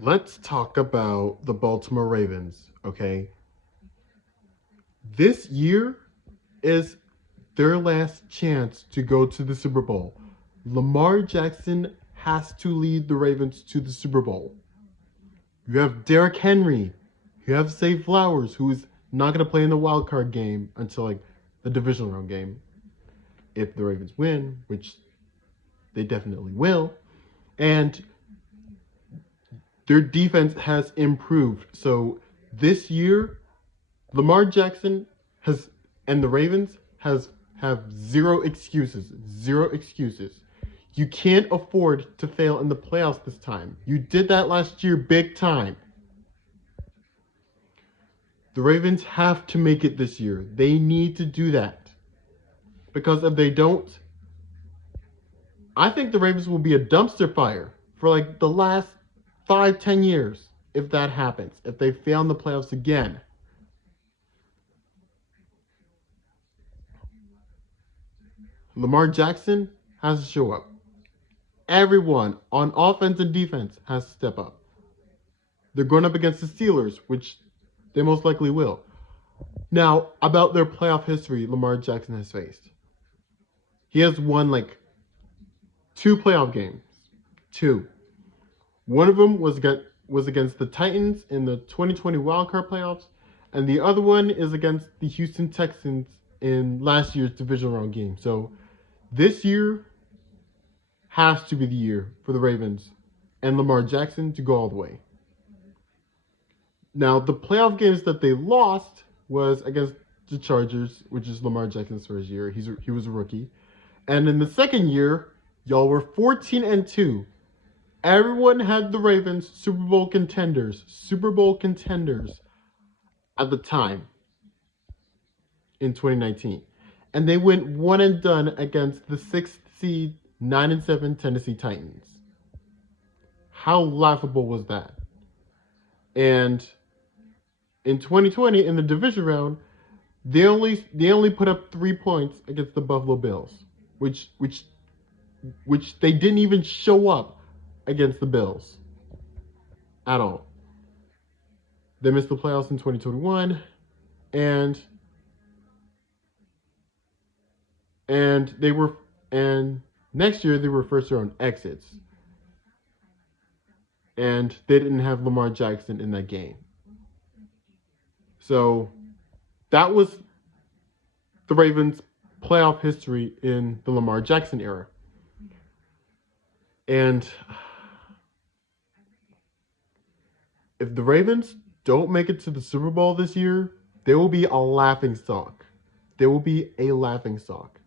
Let's talk about the Baltimore Ravens, okay? This year is their last chance to go to the Super Bowl. Lamar Jackson has to lead the Ravens to the Super Bowl. You have Derrick Henry. You have Zay Flowers, who's not going to play in the wild card game until like the divisional round game. If the Ravens win, which they definitely will, and their defense has improved. So this year, Lamar Jackson has and the Ravens has have zero excuses. Zero excuses. You can't afford to fail in the playoffs this time. You did that last year big time. The Ravens have to make it this year. They need to do that. Because if they don't, I think the Ravens will be a dumpster fire for like the last 5, 10 years if that happens. If they fail in the playoffs again. Lamar Jackson has to show up. Everyone on offense and defense has to step up. They're going up against the Steelers, which they most likely will. Now, about their playoff history Lamar Jackson has faced. He has won like 2 playoff games. Two. One of them was against the Titans in the 2020 wildcard playoffs, and the other one is against the Houston Texans in last year's divisional round game. So this year has to be the year for the Ravens and Lamar Jackson to go all the way. Now, the playoff games that they lost was against the Chargers, which is Lamar Jackson's first year. He was a rookie. And in the second year, y'all were 14-2. Everyone had the Ravens Super Bowl contenders at the time in 2019. And they went one and done against the 6th seed 9-7 Tennessee Titans. How laughable was that? And in 2020, in the division round, they only put up 3 points against the Buffalo Bills, which they didn't even show up against the Bills at all. They missed the playoffs in 2021, and next year they were first round exits, and they didn't have Lamar Jackson in that game. So that was the Ravens' playoff history in the Lamar Jackson era. And if the Ravens don't make it to the Super Bowl this year, they will be a laughing stock. They will be a laughing stock.